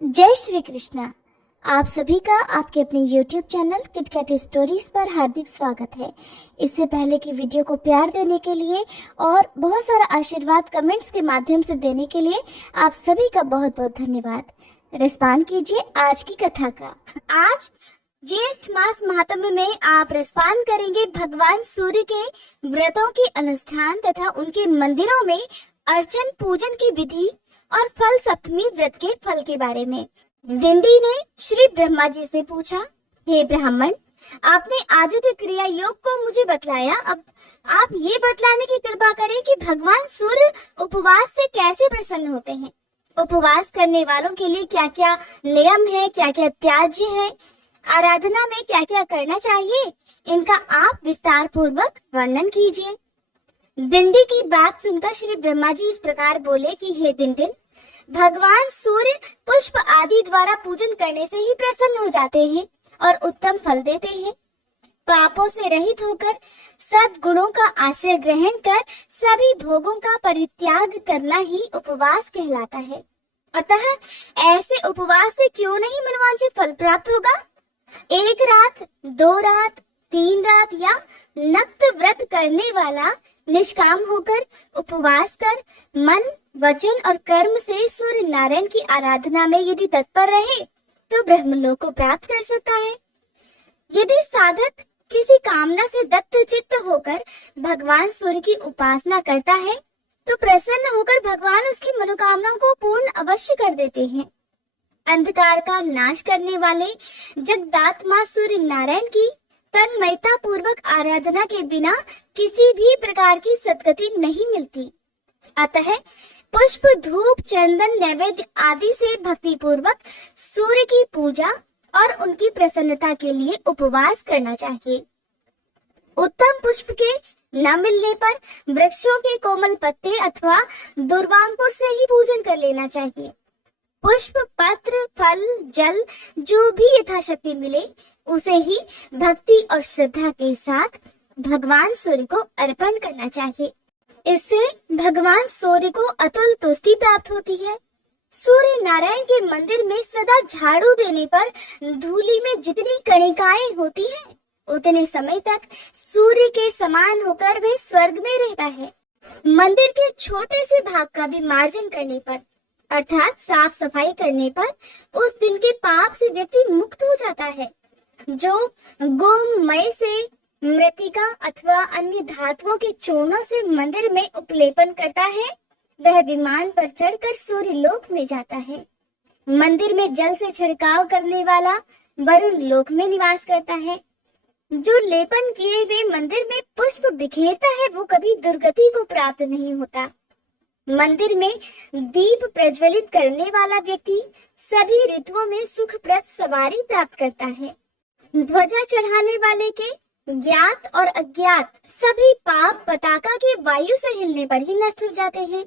जय श्री कृष्णा। आप सभी का आपके अपने YouTube चैनल किटकैट स्टोरीज पर हार्दिक स्वागत है। इससे पहले कि वीडियो को प्यार देने के लिए और बहुत सारा आशीर्वाद कमेंट्स के माध्यम से देने के लिए आप सभी का बहुत बहुत धन्यवाद। रिस्पॉन्ड कीजिए आज की कथा का। आज ज्येष्ठ मास महात्म्य में आप रिस्पॉन्ड करेंगे भगवान सूर्य के व्रतों के अनुष्ठान तथा उनके मंदिरों में अर्चन पूजन की विधि और फल सप्तमी व्रत के फल के बारे में। दिंडी ने श्री ब्रह्मा जी से पूछा, हे ब्राह्मण, आपने आदित्य क्रिया योग को मुझे बतलाया, अब आप ये बतलाने की कृपा करें कि भगवान सूर्य उपवास से कैसे प्रसन्न होते हैं। उपवास करने वालों के लिए क्या क्या नियम है, क्या क्या त्याज्य है, आराधना में क्या क्या करना चाहिए, इनका आप विस्तार पूर्वक वर्णन कीजिए। दिंडी की बात सुनकर श्री ब्रह्मा जी इस प्रकार बोले कि हे दिंडिन, भगवान सूर्य पुष्प आदि द्वारा पूजन करने से ही प्रसन्न हो जाते हैं और उत्तम फल देते हैं। पापों से रहित होकर सद्गुणों का आश्रय ग्रहण कर सभी भोगों का परित्याग करना ही उपवास कहलाता है। अतः ऐसे उपवास से क्यों नहीं मनोवांछित फल प्राप्त होगा। 1 रात, 2 रात, 3 रात या नक्त व्रत करने वाला निष्काम होकर उपवास कर मन, वचन और कर्म से सूर्य नारायण की आराधना में यदि तत्पर रहे तो ब्रह्मलोक को प्राप्त कर सकता है। यदि साधक किसी कामना से दत्त चित्त होकर भगवान सूर्य की उपासना करता है तो प्रसन्न होकर भगवान उसकी मनोकामनाओं को पूर्ण अवश्य कर देते हैं। अंधकार का नाश करने वाले जगदात्मा सूर्य नारायण की तन्मयता पूर्वक आराधना के बिना किसी भी प्रकार की सद्गति नहीं मिलती। अतः पुष्प, धूप, चंदन, नैवेद्य आदि से भक्ति पूर्वक सूर्य की पूजा और उनकी प्रसन्नता के लिए उपवास करना चाहिए। उत्तम पुष्प के न मिलने पर वृक्षों के कोमल पत्ते अथवा दुर्वांकुर से ही पूजन कर लेना चाहिए। पुष्प, पत्र, फल, जल जो भी यथाशक्ति मिले उसे ही भक्ति और श्रद्धा के साथ भगवान सूर्य को अर्पण करना चाहिए। इससे भगवान सूर्य को अतुल तुष्टि प्राप्त होती है। सूर्य नारायण के मंदिर में सदा झाड़ू देने पर धूलि में जितनी कणिकाएं होती हैं, उतने समय तक सूर्य के समान होकर वह स्वर्ग में रहता है। मंदिर के छोटे से भाग का भी मार्जन करने पर अर्थात साफ सफाई करने पर उस दिन के पाप से व्यक्ति मुक्त हो जाता है। जो गोमय से, मृतिका अथवा अन्य धातुओं के चूर्णों से मंदिर में उपलेपन करता है, वह विमान पर चढ़कर सूर्य लोक में जाता है। मंदिर में जल से छिड़काव करने वाला वरुण लोक में निवास करता है। जो लेपन किए हुए मंदिर में पुष्प बिखेरता है वो कभी दुर्गति को प्राप्त नहीं होता। मंदिर में दीप प्रज्वलित करने वाला व्यक्ति सभी ऋतुओं में सुखप्रद सवारी प्राप्त करता है। ध्वजा चढ़ाने वाले के ज्ञात और अज्ञात सभी पाप पताका के वायु से हिलने पर ही नष्ट हो जाते हैं।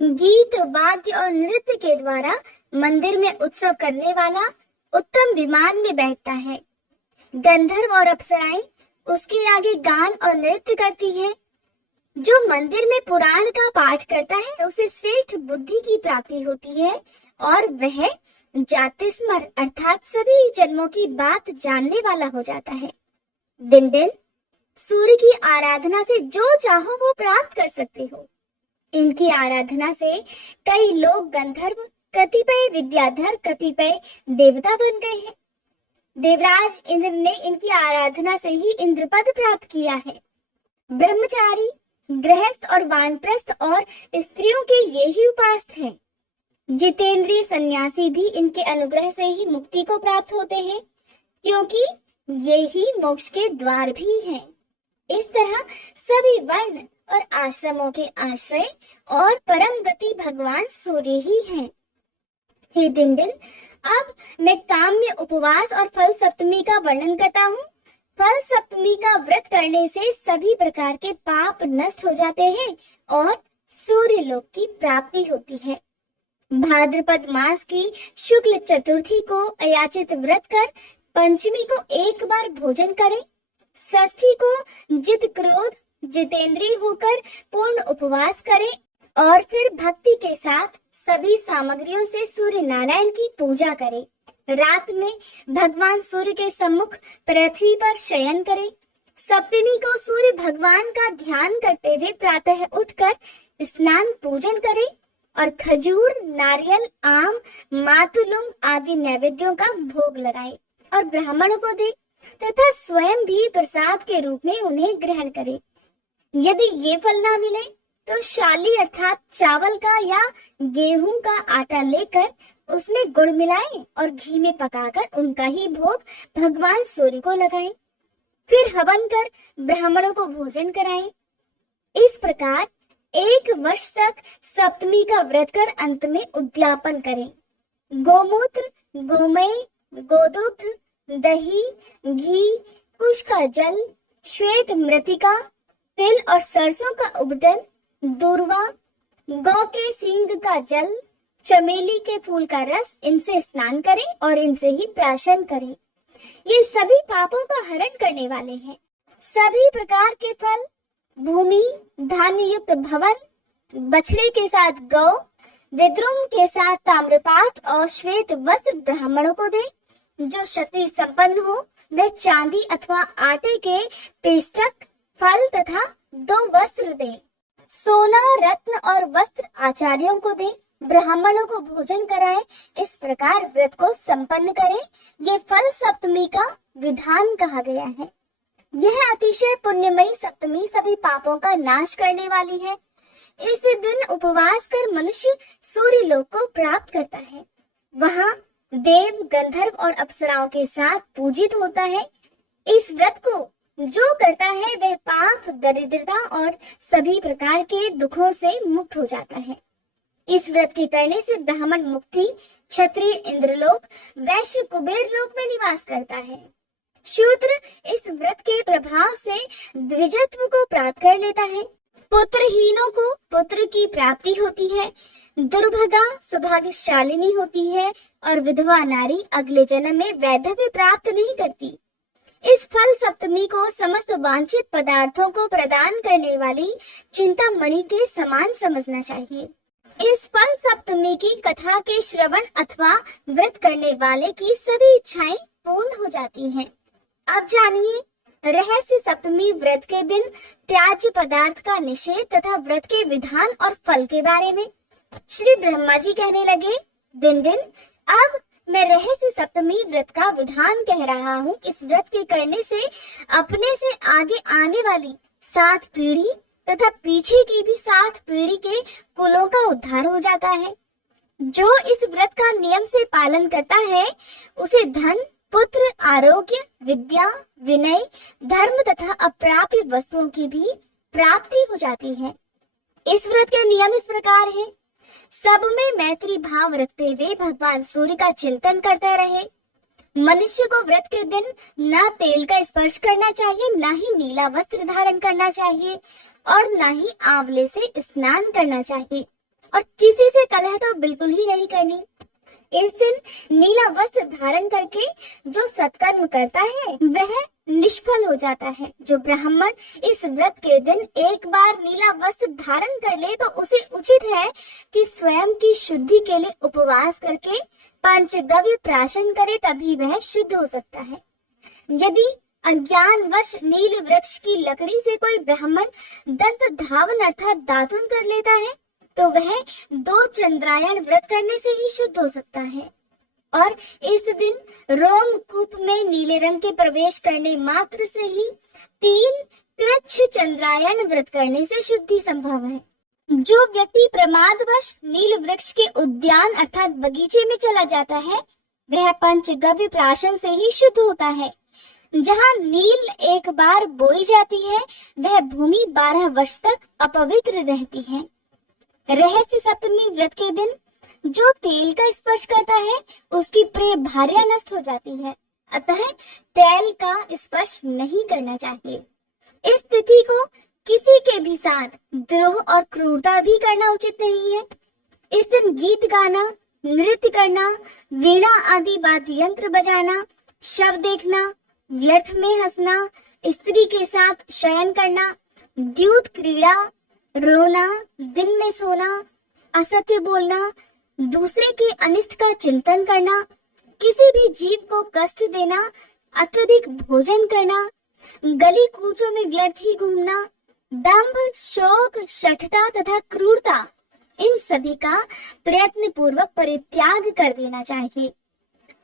गीत, वाद्य और नृत्य के द्वारा मंदिर में उत्सव करने वाला उत्तम विमान में बैठता है। गंधर्व और अप्सराएं उसके आगे गान और नृत्य करती हैं। जो मंदिर में पुराण का पाठ करता है उसे श्रेष्ठ बुद्धि की प्राप्ति होती है और वह जातिस्मर अर्थात सभी जन्मों की बात जानने वाला हो जाता है। दिनदिन, सूर्य की आराधना से जो चाहो वो प्राप्त कर सकते हो। इनकी आराधना से कई लोग गंधर्व, कतिपय विद्याधर, कतिपय देवता बन गए हैं। देवराज इंद्र ने इनकी आराधना से ही इंद्रपद प्राप्त किया है। ब्रह्मचारी, गृहस्थ और वानप्रस्थ और स्त्रियों के यही उपास्य हैं। जितेंद्रिय सन्यासी भी इनके अनुग्रह से ही मुक्ति को प्राप्त होते हैं, क्योंकि यही मोक्ष के द्वार भी हैं। इस तरह सभी वर्ण और आश्रमों के आश्रय और परम गति भगवान सूर्य ही हैं। हे दिनदिन, अब मैं काम्य उपवास और फल सप्तमी का वर्णन करता हूँ। फल सप्तमी का व्रत करने से सभी प्रकार के पाप नष्ट हो जाते हैं और सूर्य लोक की प्राप्ति होती है। भाद्रपद मास की शुक्ल चतुर्थी को अयाचित व्रत कर पंचमी को एक बार भोजन करें। षष्ठी को जित क्रोध जितेंद्रिय होकर पूर्ण उपवास करें और फिर भक्ति के साथ सभी सामग्रियों से सूर्य नारायण की पूजा करें। रात में भगवान सूर्य के सम्मुख पृथ्वी पर शयन करें। सप्तमी को सूर्य भगवान का ध्यान करते हुए प्रातः उठकर स्नान पूजन करें और खजूर, नारियल, आम, मातुलुंग आदि नैवेद्यों का भोग लगाए और ब्राह्मणों को दे तथा स्वयं भी प्रसाद के रूप में उन्हें ग्रहण करे। यदि ये फल ना मिले तो शाली अर्थात चावल का या गेहूं का आटा लेकर उसमें गुड़ मिलाएं और घी में पकाकर उनका ही भोग भगवान सूर्य को लगाएं। फिर हवन कर ब्राह्मणों को भोजन कराएं। इस प्रकार 1 वर्ष तक सप्तमी का व्रत कर अंत में उद्यापन करें। गोमूत्र, गोमय, गोदुग्ध, दही, घी, कुश का जल, श्वेत मृतिका, तिल और सरसों का उबटन, दूर्वा, गौ के सींग का जल, चमेली के फूल का रस, इनसे स्नान करें और इनसे ही प्राशन करें। ये सभी पापों का हरण करने वाले हैं। सभी प्रकार के फल, भूमि, धान्य युक्त भवन, बछड़े के साथ गौ, विद्रुम के साथ ताम्रपात और श्वेत वस्त्र ब्राह्मणों को दे। जो शक्ति संपन्न हो वह चांदी अथवा आटे के पेष्टक, फल तथा 2 वस्त्र दे। सोना, रत्न और वस्त्र आचार्यों को दे। ब्राह्मणों को भोजन कराए। इस प्रकार व्रत को संपन्न करें। ये फल सप्तमी का विधान कहा गया है। यह अतिशय पुण्यमयी सप्तमी सभी पापों का नाश करने वाली है। इस दिन उपवास कर मनुष्य सूर्य लोक को प्राप्त करता है। वहाँ देव, गंधर्व और अप्सराओं के साथ पूजित होता है। इस व्रत को जो करता है वह पाप, दरिद्रता और सभी प्रकार के दुखों से मुक्त हो जाता है। इस व्रत के करने से ब्राह्मण मुक्ति, क्षत्रिय इंद्रलोक, वैश्य कुबेर लोक में निवास करता है। शूद्र इस व्रत के प्रभाव से द्विजत्व को प्राप्त कर लेता है। पुत्रहीनों को पुत्र की प्राप्ति होती है। दुर्भगा सौभाग्यशालिनी होती है और विधवा नारी अगले जन्म में वैधव्य प्राप्त नहीं करती। इस फल सप्तमी को समस्त वांछित पदार्थों को प्रदान करने वाली चिंतामणि के समान समझना चाहिए। इस फल सप्तमी की कथा के श्रवण अथवा व्रत करने वाले की सभी इच्छाएं पूर्ण हो जाती हैं। अब जानिए रहस्य सप्तमी व्रत के दिन त्याज्य पदार्थ का निषेध तथा व्रत के विधान और फल के बारे में। श्री ब्रह्मा जी कहने लगे, दिन दिन अब मैं रहस्य सप्तमी व्रत का विधान कह रहा हूँ। इस व्रत के करने से अपने से आगे आने वाली 7 पीढ़ी तथा पीछे की भी 7 पीढ़ी के कुलों का उद्धार हो जाता है। जो इस व्रत का नियम से पालन करता है उसे धन, पुत्र, आरोग्य, विद्या, विनय, धर्म तथा अप्राप्य वस्तुओं की भी प्राप्ति हो जाती है। इस व्रत के नियम इस प्रकार है। सब में मैत्री भाव रखते हुए भगवान सूर्य का चिंतन करता रहे। मनुष्य को व्रत के दिन न तेल का स्पर्श करना चाहिए, न ही नीला वस्त्र धारण करना चाहिए और न ही आंवले से स्नान करना चाहिए और किसी से कलह तो बिल्कुल ही नहीं करनी। इस दिन नीला वस्त्र धारण करके जो सत्कर्म करता है वह निष्फल हो जाता है। जो ब्राह्मण इस व्रत के दिन एक बार नीला वस्त्र धारण कर ले तो उसे उचित है कि स्वयं की शुद्धि के लिए उपवास करके पंचगव्य प्राशन करे, तभी वह शुद्ध हो सकता है। यदि अज्ञानवश नील वृक्ष की लकड़ी से कोई ब्राह्मण दंत धावन अर्थात दातुन कर लेता है तो वह 2 चंद्रायण व्रत करने से ही शुद्ध हो सकता है। और इस दिन रोमकूप में नीले रंग के प्रवेश करने मात्र से ही 3 कृच्छ चंद्रायण व्रत करने से शुद्धि संभव है। जो व्यक्ति प्रमादवश नील वृक्ष के उद्यान अर्थात बगीचे में चला जाता है वह पंचगव्य प्राशन से ही शुद्ध होता है। जहाँ नील एक बार बोई जाती है वह भूमि 12 वर्ष तक अपवित्र रहती है। रहस्य सप्तमी व्रत के दिन जो तेल का स्पर्श करता है उसकी प्रिय भार्या नष्ट हो जाती है, अतः तेल का स्पर्श नहीं करना चाहिए। इस तिथि को किसी के भी साथ द्रोह और क्रूरता भी करना उचित नहीं है। इस दिन गीत गाना, नृत्य करना, वीणा आदि वाद्य यंत्र बजाना, शव देखना, व्यर्थ में हंसना, स्त्री के साथ शयन करना, द्यूत क्रीड़ा, रोना, दिन में सोना, असत्य बोलना, दूसरे के अनिष्ट का चिंतन करना, किसी भी जीव को कष्ट देना, अत्यधिक भोजन करना, गली कूचों में व्यर्थ ही घूमना, दंभ, शोक, शठता तथा क्रूरता, इन सभी का प्रयत्न पूर्वक परित्याग कर देना चाहिए।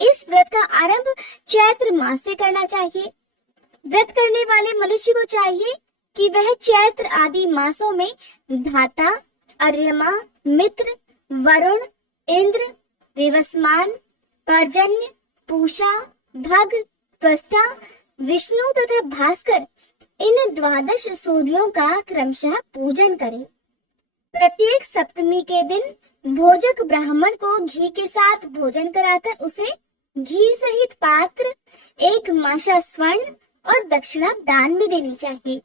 इस व्रत का आरंभ चैत्र मास से करना चाहिए। व्रत करने वाले मनुष्य को चाहिए कि वह चैत्र आदि मासों में धाता, अर्यमा, मित्र, वरुण, इंद्र, देवस्मान, पर्जन्य, पूषा, भग, त्वष्टा, विष्णु तथा भास्कर, इन 12 सूर्यों का क्रमशः पूजन करें। प्रत्येक सप्तमी के दिन भोजक ब्राह्मण को घी के साथ भोजन कराकर उसे घी सहित पात्र, 1 माशा स्वर्ण और दक्षिणा दान में देनी चाहिए।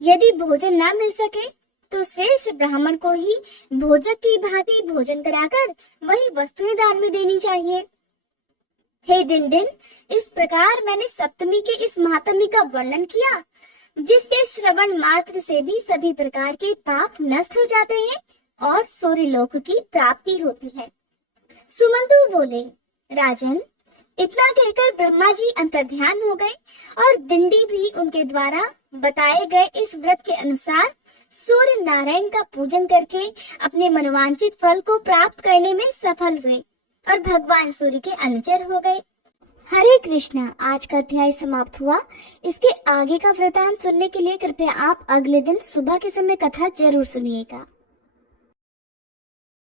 यदि भोजन न मिल सके तो श्रेष्ठ ब्राह्मण को ही भोजक की भांति भोजन कराकर वही वस्तुएं दान में देनी चाहिए। हे दिन दिन, इस प्रकार मैंने सप्तमी के इस महात्म्य का वर्णन किया, जिसके श्रवण मात्र से भी सभी प्रकार के पाप नष्ट हो जाते हैं और सूर्यलोक की प्राप्ति होती है। सुमंतु बोले, राजन, इतना कहकर ब्रह्मा जी अंतर्ध्यान हो गए और दिंडी भी उनके द्वारा बताए गए इस व्रत के अनुसार सूर्य नारायण का पूजन करके अपने मनोवांछित फल को प्राप्त करने में सफल हुए और भगवान सूर्य के अनुचर हो गए। हरे कृष्णा। आज का अध्याय समाप्त हुआ। इसके आगे का वृतांत सुनने के लिए कृपया आप अगले दिन सुबह के समय कथा जरूर सुनिएगा।